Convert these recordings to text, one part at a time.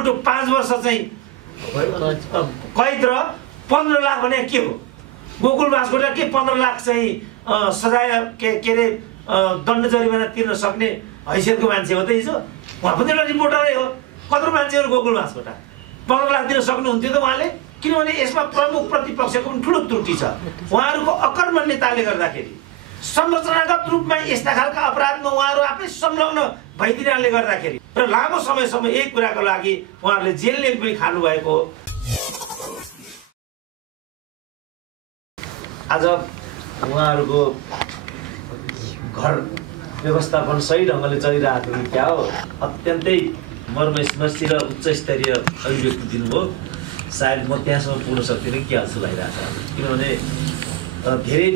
उल्टो 5 वर्ष चाहिँ कैद र 15 लाख भने के हो? गोकुल बास्कोटा के 15 लाख चाहिँ सजाय के अरे दण्ड जरिवाना तिर्न सक्ने हैसियतको मान्छे हो त हिजो? उहाँ पनि एउटा रिपोर्टरै हो। कत्रो मान्छेहरू गोकुल बास्कोटा 15 लाख दिन सक्नुहुन्थ्यो त उहाँले? किनभने यसमा प्रमुख प्रतिपक्षको पनि ठुलो त्रुटि छ। उहाँहरूको अकर्मण्यताले गर्दाखेरि संरचनागत रूपमा यस्ता खालका अपराधमा उहाँहरू आफै संलग्न भइदिनाले गर्दाखेरि र लामो समयसम्म यही कुराको लागि उहाँहरूले जेल पनि खानुभएको हो। आज उहाँहरूको घर व्यवस्थापन सही ढङ्गले चलिरहेको थियो कि क्या हो? अत्यन्तै मर्मस्पर्शी र उच्च स्तरीय अभिव्यक्ति दिनुभयो। सायद म त्यहाँसम्म पुग्न सक्दिनँ के जस्तो लागिरहेको छ। किनभने धेरै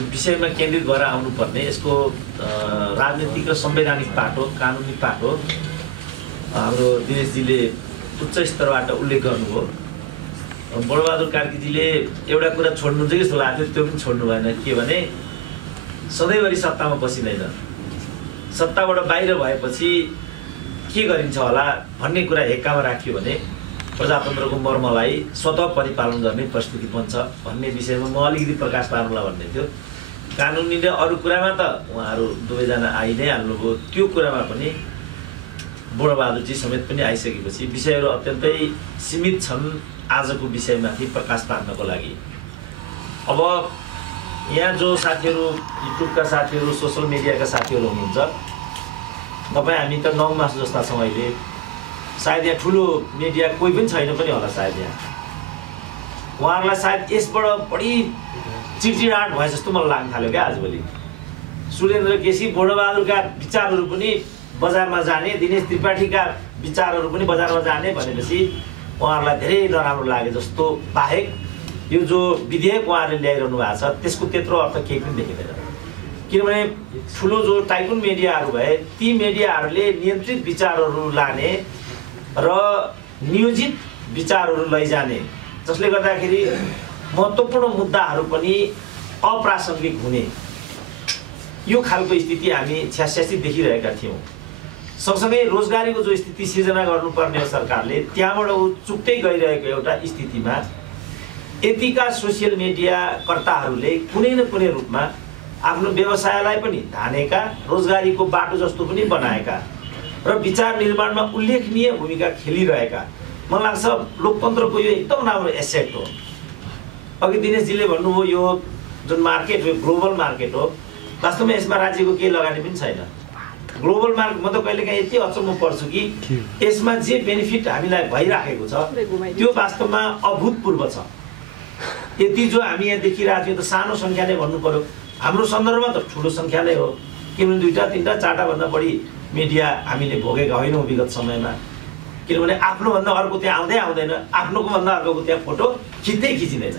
विषयमा केन्द्रित भएर आउनुपर्ने यसको राजनीतिक र संवैधानिक पाटो, कानुनी पाटो हाम्रो दिनेशजीले उच्च स्तरबाट उल्लेख गर्नुभयो। बडबहादुर कार्कीजीले एउटा कुरा छोड्नुहुन्छ कि जस्तो लाग्थ्यो, त्यो पनि छोड्नु भएन। के भने सधैँभरि सत्तामा बसिँदैन, सत्ताबाट बाहिर भएपछि के गरिन्छ होला भन्ने कुरा हेक्कामा राखियो भने प्रजातन्त्रको मर्मलाई स्वतः परिपालन गर्ने परिस्थिति बन्छ भन्ने विषयमा म अलिकति प्रकाश पार्नुला भन्ने थियो। कानुनी र अरू कुरामा त उहाँहरू दुवैजना आइ नै हाल्नुभयो। त्यो कुरामा पनि बडबहादुरजी समेत पनि आइसकेपछि विषयहरू अत्यन्तै सीमित छन् आजको विषयमाथि प्रकाश पार्नको लागि। अब यहाँ जो साथीहरू, युट्युबका साथीहरू, सोसल मिडियाका साथीहरू हुनुहुन्छ, तपाईँ हामी त 9 मास जस्ता छौँ अहिले। सायद यहाँ ठुलो मिडिया कोही पनि छैन पनि होला सायद यहाँ। उहाँहरूलाई सायद यसबाट बढी चिडचिडाहट भए जस्तो मलाई लाग्न थाल्यो क्या आजभोलि। सुरेन्द्र केसी बडबहादुरका विचारहरू पनि बजारमा जाने, दिनेश त्रिपाठीका विचारहरू पनि बजारमा जाने भनेपछि उहाँहरूलाई धेरै नराम्रो लागे जस्तो बाहेक यो जो विधेयक उहाँहरूले ल्याइरहनु भएको छ त्यसको त्यत्रो अर्थ केही पनि देखिँदैन। किनभने ठुलो जो टाइकुन मिडियाहरू भए ती मिडियाहरूले नियन्त्रित विचारहरू लाने र नियोजित विचारहरू लैजाने, जसले गर्दाखेरि महत्त्वपूर्ण मुद्दाहरू पनि अप्रासङ्गिक हुने यो खालको स्थिति हामी 86 देखिरहेका थियौँ। सँगसँगै रोजगारीको जो स्थिति सिर्जना गर्नुपर्ने हो सरकारले, त्यहाँबाट ऊ चुक्दै गइरहेको एउटा स्थितिमा यतिका सोसियल मिडिया कर्ताहरूले कुनै न कुनै रूपमा आफ्नो व्यवसायलाई पनि धानेका, रोजगारीको बाटो जस्तो पनि बनाएका र विचार निर्माणमा उल्लेखनीय भूमिका खेलिरहेका, मलाई लाग्छ लोकतन्त्रको यो एकदम राम्रो एसेट हो। अघि दिनेशजीले भन्नुभयो यो जुन मार्केट हो, ग्लोबल मार्केट हो, वास्तवमा यसमा राज्यको केही लगानी पनि छैन। ग्लोबल मार्केट म त कहिलेकाहीँ यति अचम्म पर्छु कि यसमा जे बेनिफिट हामीलाई भइराखेको छ त्यो वास्तवमा अभूतपूर्व छ। यति जो हामी यहाँ देखिरहेको थियौँ त सानो सङ्ख्या नै भन्नु पर्यो, हाम्रो सन्दर्भमा त ठुलो सङ्ख्या नै हो। किनभने 2टा 3टा 4टा भन्दा बढी मिडिया हामीले भोगेका होइनौँ विगत समयमा। किनभने आफ्नोभन्दा अर्को त्यहाँ आउँदै आउँदैन, आफ्नोको भन्दा अर्कोको त्यहाँ फोटो खिच्दैन,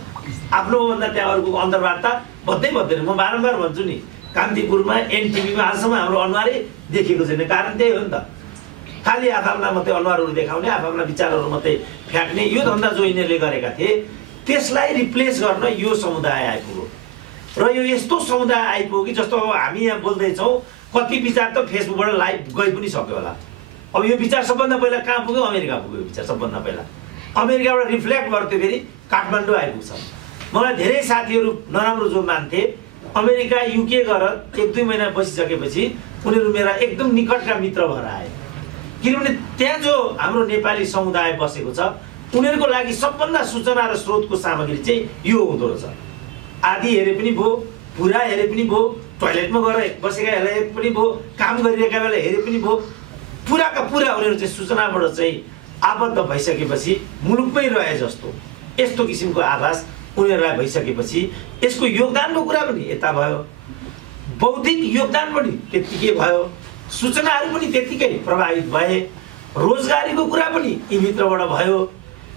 आफ्नोको भन्दा त्यहाँ अर्कोको अन्तर्वार्ता बज्दैन। म बारम्बार भन्छु नि, कान्तिपुरमा एनटिभीमा आजसम्म हाम्रो अनुहारै देखेको छैन। कारण त्यही हो नि त, खालि आफआफ्ना मात्रै अनुहारहरू देखाउने, आफआफ्ना विचारहरू मात्रै फ्याँक्ने यो धन्दा जो यिनीहरूले गरेका थिए त्यसलाई रिप्लेस गर्न यो समुदाय आइपुग्यो। र यो यस्तो समुदाय आइपुग्यो कि जस्तो हामी यहाँ बोल्दैछौँ, कति विचार त फेसबुकबाट लाइभ गइ पनि सक्यो होला। अब यो विचार सबभन्दा पहिला कहाँ पुग्यो? अमेरिका पुग्यो। विचार सबभन्दा पहिला अमेरिकाबाट रिफ्लेक्ट गर्थ्यो, फेरि काठमाडौँ आइपुग्छ। मलाई धेरै साथीहरू नराम्रो जो मान्थे अमेरिका युके गएर 1-2 महिना बसिसकेपछि उनीहरू मेरा एकदम निकटका मित्र भएर आए। किनभने त्यहाँ जो हाम्रो नेपाली समुदाय बसेको छ उनीहरूको लागि सबभन्दा सूचना र स्रोतको सामग्री चाहिँ यो हुँदो रहेछ। आदि हेरे पनि भयो, पुरा हेरे पनि भयो, टोयलेटमा गएर बसेका हेरे पनि भयो, काम गरिरहेका बेला हेरे पनि भयो, पुराका पुरा उनीहरू चाहिँ सूचनाबाट चाहिँ आबद्ध भइसकेपछि मुलुकमै रहे जस्तो यस्तो किसिमको आभास उनीहरूलाई भइसकेपछि यसको योगदानको कुरा पनि यता भयो, बौद्धिक योगदान पनि त्यत्तिकै भयो, सूचनाहरू पनि त्यत्तिकै प्रभावित भए, रोजगारीको कुरा पनि यी भित्रबाट भयो,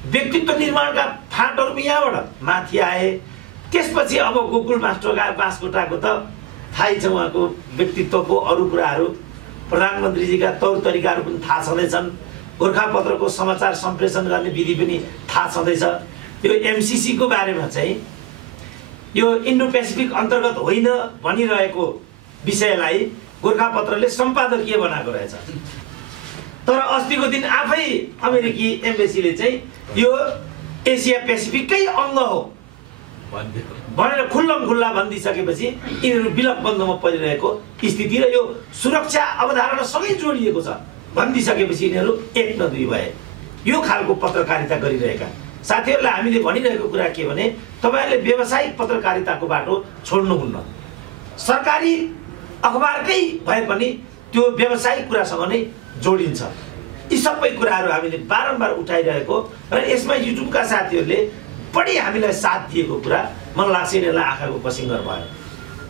व्यक्तित्व निर्माणका फाँटहरू पनि यहाँबाट माथि आए। त्यसपछि अब गोकुल बास्कोटाको त थाहै छ, उहाँको व्यक्तित्वको अरू कुराहरू, प्रधानमन्त्रीजीका तौर तरिकाहरू पनि थाहा छँदैछन्, गोर्खापत्रको समाचार सम्प्रेषण गर्ने विधि पनि थाहा छँदैछ। यो एमसिसीको बारेमा चाहिँ यो इन्डो पेसिफिक अन्तर्गत होइन भनिरहेको विषयलाई गोर्खापत्रले सम्पादकीय बनाएको रहेछ। तर अस्तिको दिन आफै अमेरिकी एम्बेसीले चाहिँ यो एसिया पेसिफिककै अङ्ग हो भनेर खुल्ला भनिदिइसकेपछि यिनीहरू विलकबन्धमा परिरहेको स्थिति र यो सुरक्षा अवधारणासँगै जोडिएको छ भनिदिइसकेपछि यिनीहरू एक न दुई भए। यो खालको पत्रकारिता गरिरहेका साथीहरूलाई हामीले भनिरहेको कुरा के भने तपाईँहरूले व्यावसायिक पत्रकारिताको बाटो छोड्नुहुन्न। सरकारी अखबारकै भए पनि त्यो व्यावसायिक कुरासँग नै जोडिन्छ। यी सबै कुराहरू हामीले बारम्बार उठाइरहेको र यसमा युट्युबका साथीहरूले बढी हामीलाई साथ दिएको कुरा मलाई लाग्छ यिनीहरूलाई आँखाको कसिङ्गर भयो।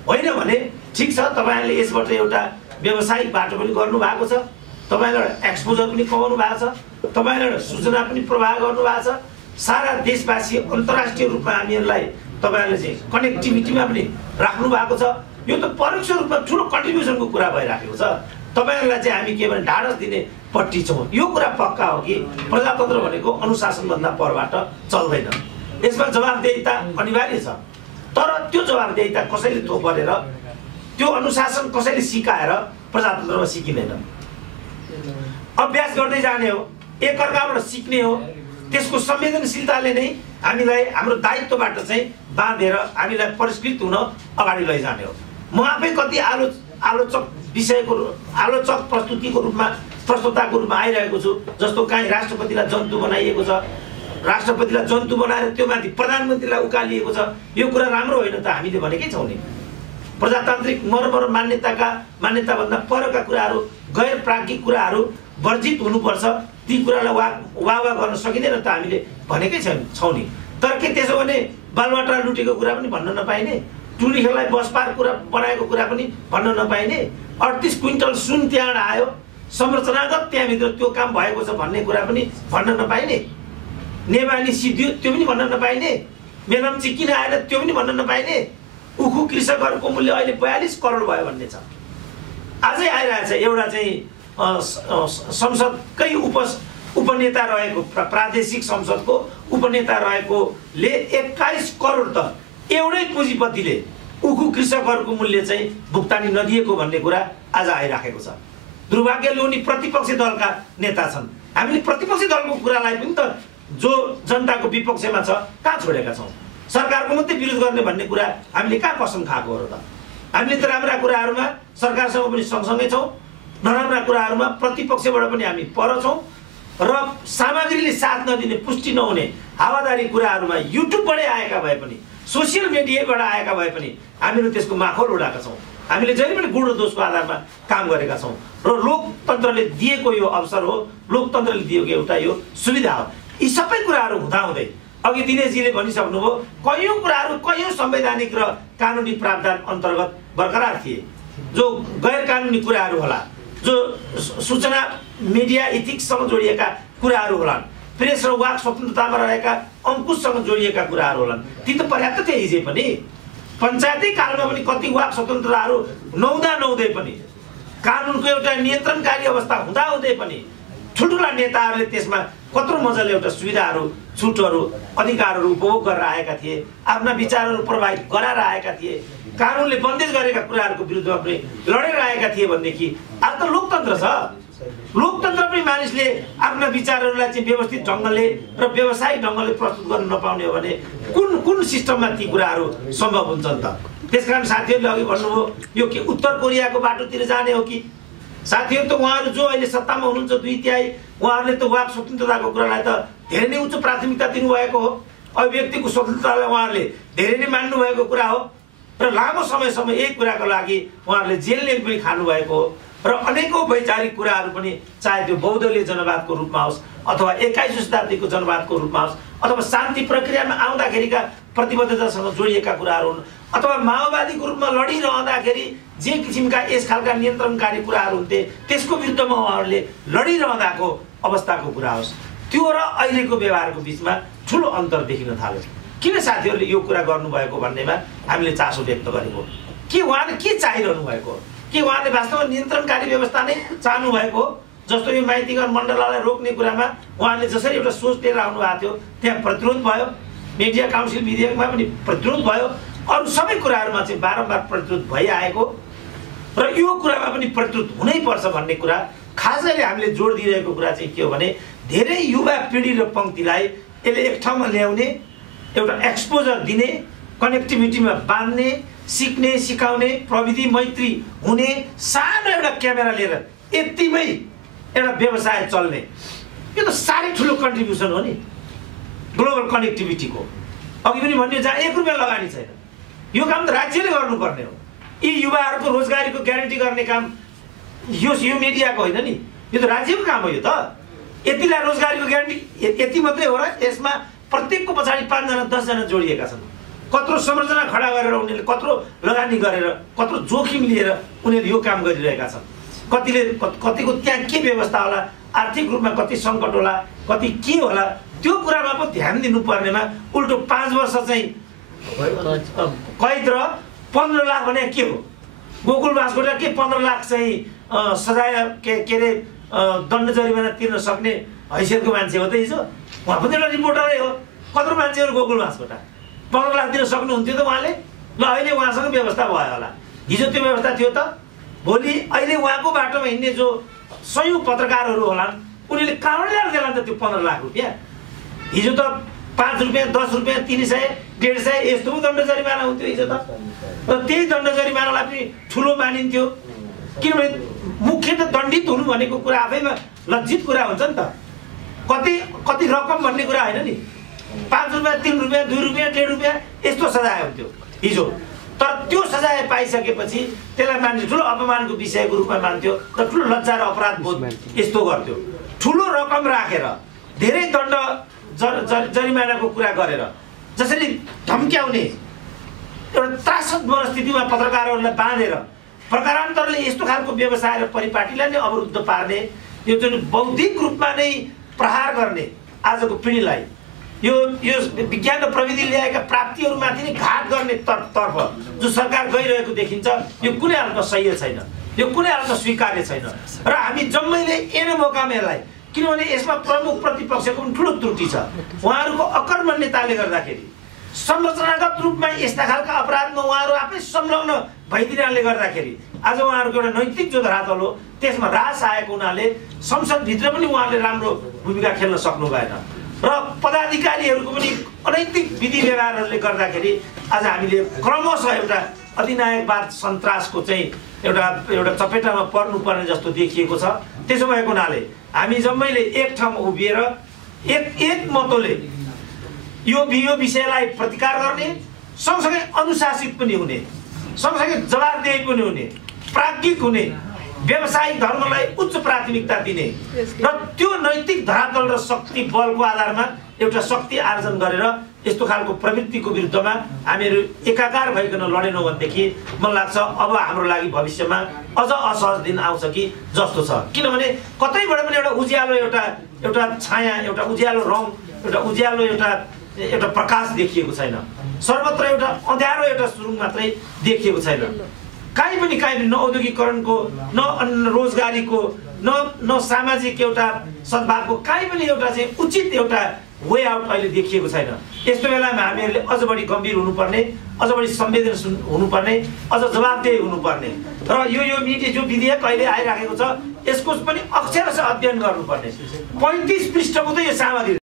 होइन भने ठिक छ, तपाईँहरूले यसबाट एउटा व्यावसायिक बाटो पनि गर्नुभएको छ, तपाईँहरूले एक्सपोजर पनि कमाउनु भएको छ, तपाईँहरूले सूचना पनि प्रवाह गर्नुभएको छ, सारा देशवासी अन्तर्राष्ट्रिय रूपमा हामीहरूलाई तपाईँहरूले चाहिँ कनेक्टिभिटीमा पनि राख्नु भएको छ। यो त परोक्ष रूपमा ठुलो कन्ट्रिब्युसनको कुरा भइराखेको छ। तपाईँहरूलाई चाहिँ हामी के भने ढाडस दिने पट्टी छौँ। यो कुरा पक्का हो कि प्रजातन्त्र भनेको अनुशासनभन्दा परबाट चल्दैन। यसमा जवाबदेहिता अनिवार्य छ, तर त्यो जवाबदेहिता कसैले थोपरेर त्यो अनुशासन कसैले सिकाएर प्रजातन्त्रमा सिकिँदैन। अभ्यास गर्दै जाने हो, एकअर्काबाट सिक्ने हो। त्यसको संवेदनशीलताले नै हामीलाई हाम्रो दायित्वबाट चाहिँ बाँधेर हामीलाई परिष्कृत हुन अगाडि लैजाने हो। म आफै कति आलोचक विषयको आलोचक प्रस्तुताको रूपमा आइरहेको छु। जस्तो काहीँ राष्ट्रपतिलाई जन्तु बनाइएको छ, राष्ट्रपतिलाई जन्तु बनाएर त्यो माथि प्रधानमन्त्रीलाई उकालिएको छ। यो कुरा राम्रो होइन त हामीले भनेकै छौँ नि। प्रजातान्त्रिक मर्म मान्यताभन्दा परका कुराहरू, गैर प्राज्ञिक कुराहरू वर्जित हुनुपर्छ। ती कुरालाई वाह गर्न सकिँदैन त हामीले भनेकै छौँ नि। तर के त्यसो भने बालवाटा लुटेको कुरा पनि भन्न नपाइने, टुलीखेललाई बसपार कुरा बनाएको कुरा पनि भन्न नपाइने, 38 क्विन्टल सुन त्यहाँबाट आयो, संरचनागत त्यहाँभित्र त्यो काम भएको छ भन्ने कुरा पनि भन्न नपाइने, नेवाली सिद्धियो त्यो पनि भन्न नपाइने, मेलम्ची किन आएर त्यो पनि भन्न नपाइने, उखु कृषकहरूको मूल्य अहिले 42 करोड भयो भन्ने छ। आजै आइरहेछ एउटा चाहिँ संसदकै उपनेता रहेको, प्रादेशिक संसदको उपनेता रहेकोले 21 करोड त एउटै पुँजीपतिले उखु कृषकहरूको मूल्य चाहिँ भुक्तानी नदिएको भन्ने कुरा आज आइराखेको छ। दुर्भाग्यले उनी प्रतिपक्षी दलका नेता छन्। हामीले प्रतिपक्षी दलको कुरालाई पनि त जो जनताको विपक्षमा छ कहाँ छोडेका छौँ। सरकारको मात्रै विरोध गर्ने भन्ने कुरा हामीले कहाँ कसम खाएको हो र त। हामीले त राम्रा कुराहरूमा सरकारसँग पनि सँगसँगै छौँ, नराम्रा कुराहरूमा प्रतिपक्षबाट पनि हामी पर छौँ र सामग्रीले साथ नदिने, पुष्टि नहुने हावादारी कुराहरूमा युट्युबबाटै आएका भए पनि, सोसियल मिडियाबाट आएका भए पनि हामीहरू त्यसको माखौल उडाएका छौँ। हामीले जहिले पनि गुण र दोषको आधारमा काम गरेका छौँ र लोकतन्त्रले दिएको यो अवसर हो, लोकतन्त्रले दिएको एउटा यो सुविधा हो। यी सबै कुराहरू हुँदाहुँदै अघि दिनेशजीले भनिसक्नुभयो, कैयौँ कुराहरू कैयौँ संवैधानिक र कानुनी प्रावधान अन्तर्गत बरकरार थिए। जो गैर कानुनी कुराहरू होला, जो सूचना मिडिया इथिक्ससँग जोडिएका कुराहरू होलान्, प्रेस र वाक स्वतन्त्रतामा रहेका अङ्कुशसँग जोडिएका कुराहरू होलान्, ती त पर्याप्त थिए। हिजै पनि पञ्चायती कालमा पनि कति वाक स्वतन्त्रताहरू नहुँदै पनि, कानुनको एउटा नियन्त्रणकारी अवस्था हुँदाहुँदै पनि ठुल्ठुला नेताहरूले त्यसमा कत्रो मजाले एउटा सुविधाहरू, छुटहरू, अधिकारहरू उपभोग गरेर आएका थिए, आफ्ना विचारहरू प्रभावित गराएर आएका थिए, कानुनले बन्देज गरेका कुराहरूको विरुद्धमा पनि लडेर आएका थिए। भनेदेखि आज त लोकतन्त्र छ। लोकतन्त्र पनि मानिसले आफ्ना विचारहरूलाई चाहिँ व्यवस्थित ढङ्गले र व्यावसायिक ढङ्गले प्रस्तुत गर्न नपाउने हो भने कुन सिस्टममा ती कुराहरू सम्भव हुन्छन् त। त्यसकारण साथीहरूले अघि भन्नुभयो यो के उत्तर कोरियाको बाटोतिर जाने हो कि? साथीहरू त उहाँहरू जो अहिले सत्तामा हुनुहुन्छ 2/3, उहाँहरूले त वाक स्वतन्त्रताको कुरालाई त धेरै नै उच्च प्राथमिकता दिनुभएको हो। अभिव्यक्तिको स्वतन्त्रतालाई उहाँहरूले धेरै नै मान्नु भएको कुरा हो र लामो समयसम्म यही कुराको लागि उहाँहरूले जेल पनि खानुभएको हो र अनेकौँ वैचारिक कुराहरू पनि, चाहे त्यो बौद्धलीय जनवादको रूपमा होस् अथवा 21औं शताब्दीको जनवादको रूपमा होस् अथवा शान्ति प्रक्रियामा आउँदाखेरिका प्रतिबद्धतासँग जोडिएका कुराहरू हुन् अथवा माओवादीको रूपमा लडिरहँदाखेरि जे किसिमका यस खालका नियन्त्रणकारी कुराहरू हुन्थे त्यसको विरुद्धमा उहाँहरूले लडिरहँदाको अवस्थाको कुरा होस्, त्यो र अहिलेको व्यवहारको बिचमा ठुलो अन्तर देखिन थाल्यो। किन साथीहरूले यो कुरा गर्नुभएको भन्नेमा हामीले चासो व्यक्त गरेको। के उहाँले के चाहिरहनु भएको हो? के उहाँले वास्तवमा नियन्त्रणकारी व्यवस्था नै चाहनु भएको हो? जस्तो यो माइतीगण मण्डललाई रोक्ने कुरामा उहाँले जसरी एउटा सोच लिएर आउनु भएको थियो त्यहाँ प्रतिरोध भयो, मिडिया काउन्सिल विधेयकमा पनि प्रतिरोध भयो, अरू सबै कुराहरूमा चाहिँ बारम्बार प्रतिरोध भइआएको र यो कुरामा पनि प्रतिरोध हुनैपर्छ भन्ने कुरा खास गरी हामीले जोड दिइरहेको कुरा चाहिँ के हो भने धेरै युवा पिँढी र पङ्क्तिलाई यसले एक ठाउँमा ल्याउने, एउटा एक्सपोजर दिने, कनेक्टिभिटीमा बाँध्ने, सिक्ने, सिकाउने, प्रविधि मैत्री हुने सानो एउटा क्यामेरा लिएर यतिमै एउटा व्यवसाय चल्ने, यो त साह्रै ठुलो कन्ट्रिब्युसन हो नि ग्लोबल कनेक्टिभिटीको। अघि पनि भन्यो जहाँ 1 रुपियाँ लगानी छैन, यो काम त राज्यले गर्नुपर्ने हो। यी युवाहरूको रोजगारीको ग्यारेन्टी गर्ने काम यो मिडियाको होइन नि, यो त राज्यको काम हो। यो त यतिलाई रोजगारीको ग्यारेन्टी यति मात्रै हो र यसमा प्रत्येकको पछाडि 5 जना 10 जना जोडिएका छन्। कत्रो संरचना खडा गरेर उनीहरूले कत्रो लगानी गरेर कत्रो जोखिम लिएर उनीहरूले यो काम गरिरहेका छन्। कतिको त्यहाँ के व्यवस्था होला, आर्थिक रूपमा कति सङ्कट होला, कति के होला, त्यो कुरामा पो ध्यान दिनुपर्नेमा उल्टो 5 वर्ष चाहिँ कैद र 15 लाख भने के हो? गोकुल बास्कोटा के 15 लाख चाहिँ सजाय के अरे दण्ड जरिमाना तिर्न सक्ने हैसियतको मान्छे हो त हिजो? उहाँ पनि एउटा रिपोर्टरै हो। कत्रो मान्छेहरू गोकुल बास्कोटा 15 लाख दिन सक्नुहुन्थ्यो त उहाँले? ल अहिले उहाँसँग व्यवस्था भयो होला, हिजो त्यो व्यवस्था थियो त? भोलि अहिले उहाँको बाटोमा हिँड्ने जो सयौं पत्रकारहरू होलान् उनीहरूले कहाँबाट ल्याएर देलान् त त्यो 15 लाख रुपियाँ? हिजो त 5 रुपियाँ 10 रुपियाँ 300 150 यस्तो पो दण्ड जरिमाना हुन्थ्यो हिजो त। र त्यही दण्ड जरिमानालाई पनि ठुलो मानिन्थ्यो, किनभने मुख्य त दण्डित हुनु भनेको कुरा आफैमा लज्जित कुरा हुन्छ नि त। कति रकम भन्ने कुरा होइन नि, 5 रुपियाँ 3 रुपियाँ 2 रुपियाँ 1.5 रुपियाँ यस्तो सजाय हुन्थ्यो हिजो। तर त्यो सजाय पाइसकेपछि त्यसलाई मान्छे ठुलो अपमानको विषयको रूपमा मान्थ्यो र ठुलो लज्जा र अपराध बोध यस्तो गर्थ्यो। ठुलो रकम राखेर धेरै दण्ड जरिमानाको कुरा गरेर जसरी धम्क्याउने एउटा त्रासद मनस्थितिमा पत्रकारहरूलाई बाँधेर प्रकारान्तरले यस्तो खालको व्यवसाय र परिपाटीलाई नै अवरुद्ध पार्ने, यो जुन बौद्धिक रूपमा नै प्रहार गर्ने आजको पिँढीलाई, यो विज्ञान र प्रविधि ल्याएका प्राप्तिहरूमाथि नै घात गर्ने तर्फ जो सरकार गइरहेको देखिन्छ, यो कुनै हालतमा सही छैन, यो कुनै हालतमा स्वीकार्य छैन। र हामी जम्मैले एन मौकामा यसलाई, किनभने यसमा प्रमुख प्रतिपक्षको पनि ठुलो त्रुटि छ। उहाँहरूको अकर्मण्यताले गर्दाखेरि, संरचनागत रूपमा यस्ता खालका अपराधमा उहाँहरू आफै संलग्न भइदिनाले गर्दाखेरि आज उहाँहरूको एउटा नैतिक जो धरातल हो त्यसमा ह्रास आएको हुनाले संसदभित्र पनि उहाँले राम्रो भूमिका खेल्न सक्नु भएन र पदाधिकारीहरूको पनि अनैतिक विधि व्यवहारहरूले गर्दाखेरि आज हामीले क्रमशः एउटा अधिनायकवाद सन्तासको चाहिँ एउटा चपेटामा पर्नुपर्ने जस्तो देखिएको छ। त्यसो भएको हुनाले हामी जम्मैले एक ठाउँमा उभिएर एक मतले यो विषयलाई प्रतिकार गर्ने, सँगसँगै अनुशासित पनि हुने, सँगसँगै जवाबदेही पनि हुने, प्राज्ञिक हुने, व्यावसायिक धर्मलाई उच्च प्राथमिकता दिने र त्यो नैतिक धरातल र शक्ति बलको आधारमा एउटा शक्ति आर्जन गरेर यस्तो खालको प्रवृत्तिको विरुद्धमा हामीहरू एकाकार भइकन लडेनौँ भनेदेखि मलाई लाग्छ अब हाम्रो लागि भविष्यमा अझ असहज दिन आउँछ कि जस्तो छ। किनभने कतैबाट पनि एउटा उज्यालो एउटा छाया, एउटा उज्यालो रङ, एउटा उज्यालो एउटा प्रकाश देखिएको छैन। सर्वत्र एउटा अँध्यारो एउटा सुरुङ मात्रै देखिएको छैन। कहीँ पनि न औद्योगिकरणको, न रोजगारीको, न सामाजिक एउटा सद्भावको कहीँ पनि एउटा चाहिँ उचित एउटा वे आउट अहिले देखिएको छैन। यस्तो बेलामा हामीहरूले अझ बढी गम्भीर हुनुपर्ने, अझ बढी संवेदनशील हुनुपर्ने, अझ जवाबदेही हुनुपर्ने र यो मिडिया जो विधेयक अहिले आइराखेको छ यसको पनि अक्षरशः अध्ययन गर्नुपर्ने। 35 पृष्ठको त यो सामग्री